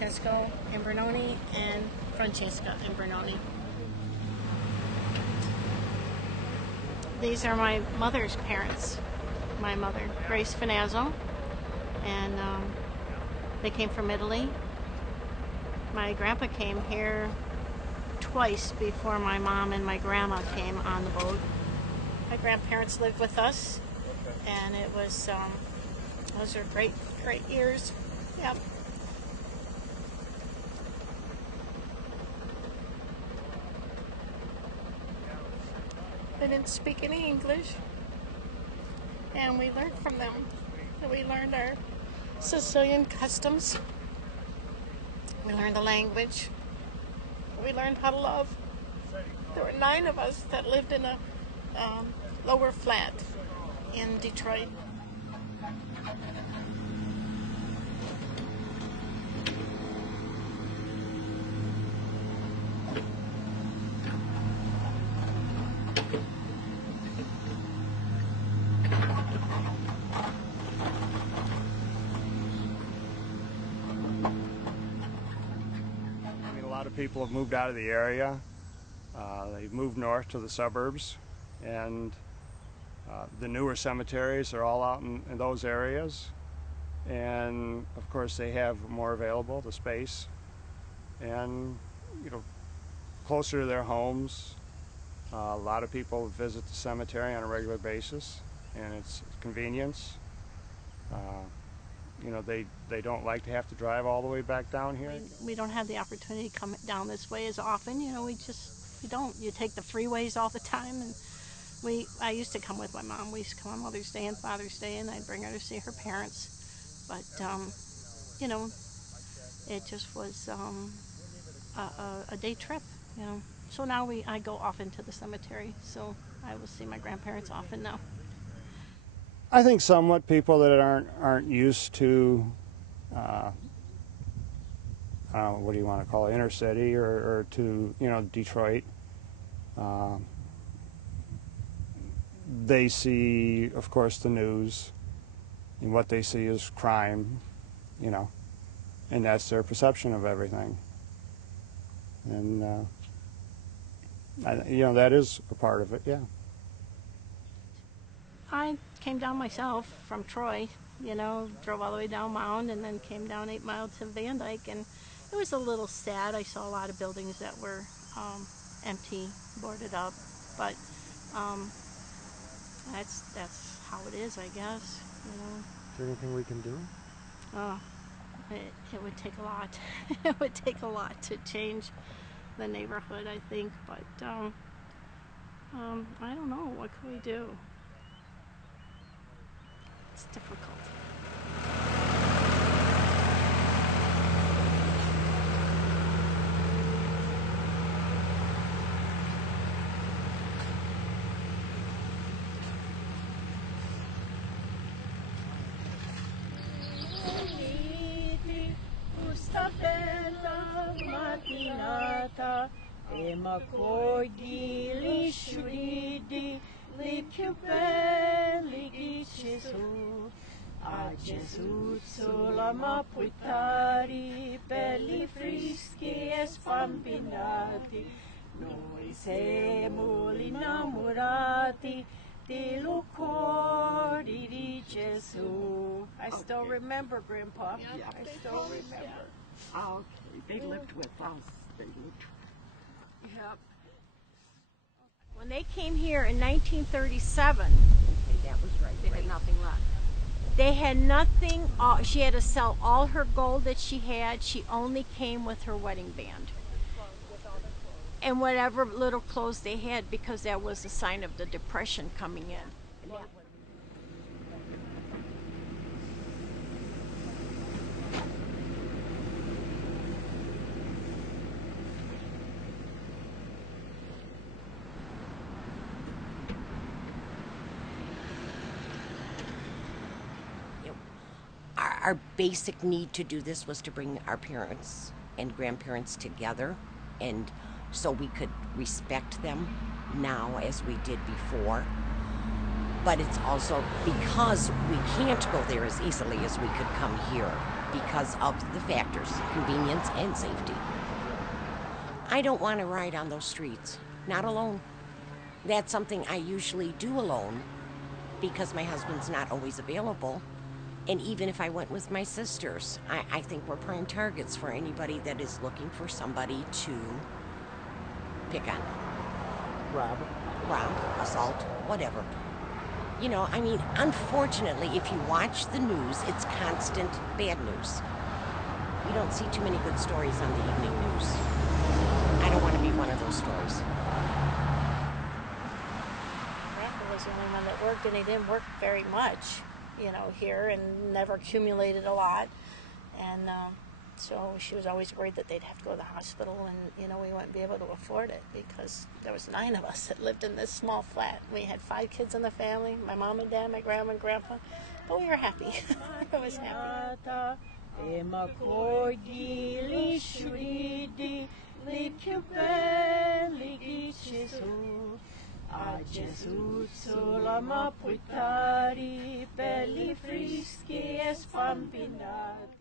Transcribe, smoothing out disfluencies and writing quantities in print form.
Francesco Imbrunone and Francesca Imbrunone. These are my mother's parents. My mother, Grace Finazzo, and they came from Italy. My grandpa came here twice before my mom and my grandma came on the boat. My grandparents lived with us, and it was those are great years. Yep. They didn't speak any English, and we learned from them. We learned our Sicilian customs. We learned the language. We learned how to love. There were 9 of us that lived in a lower flat in Detroit. A lot of people have moved out of the area. They've moved north to the suburbs, and the newer cemeteries are all out in those areas. And of course they have more available, the space, and closer to their homes. A lot of people visit the cemetery on a regular basis, and it's convenience. They don't like to have to drive all the way back down here. We don't have the opportunity to come down this way as often. We don't. You take the freeways all the time, and I used to come with my mom. We used to come on Mother's Day and Father's Day, and I'd bring her to see her parents. But it just was a day trip. So now I go often to the cemetery. So I will see my grandparents often now. I think somewhat people that aren't used to, what do you want to call it, inner city or to Detroit. They see, of course, the news, and what they see is crime, and that's their perception of everything. And that is a part of it, yeah. I came down myself from Troy, drove all the way down Mound and then came down 8 miles to Van Dyke, and it was a little sad. I saw a lot of buildings that were empty, boarded up, but that's how it is, I guess. Is there anything we can do? It would take a lot. It would take a lot to change the neighborhood, I think, but I don't know. What can we do? It's difficult. Questa bella mattinata e m'accogli gli sciuridi, li più belli di Gesù. A Gesù sola ma puitari, belli frischi e spambinati. Noi siamo innamorati dello cuore di Gesù. I still remember, Grandpa. Yeah, I still remember. Okay, they lived with us. They lived. Yep. When they came here in 1937, Okay, that was right. they had nothing left. They had nothing. She had to sell all her gold that she had. She only came with her wedding band and whatever little clothes they had, because that was a sign of the Depression coming in. Our basic need to do this was to bring our parents and grandparents together, and so we could respect them now as we did before. but it's also because we can't go there as easily as we could come here because of the factors, convenience and safety. I don't want to ride on those streets, not alone. That's something I usually do alone because my husband's not always available. And even if I went with my sisters, I think we're prime targets for anybody that is looking for somebody to pick on. Rob, assault, whatever. You know, I mean, unfortunately, if you watch the news, it's constant bad news. You don't see too many good stories on the evening news. I don't want to be one of those stories. Grandpa was the only one that worked, and he didn't work very much, you know, here, and never accumulated a lot. And so she was always worried that they'd have to go to the hospital, and, you know, we wouldn't be able to afford it because there was 9 of us that lived in this small flat. We had 5 kids in the family, my mom and dad, my grandma and grandpa, but we were happy. I was happy. A Gesù sulla ma puitari, belli frischi e spambinati.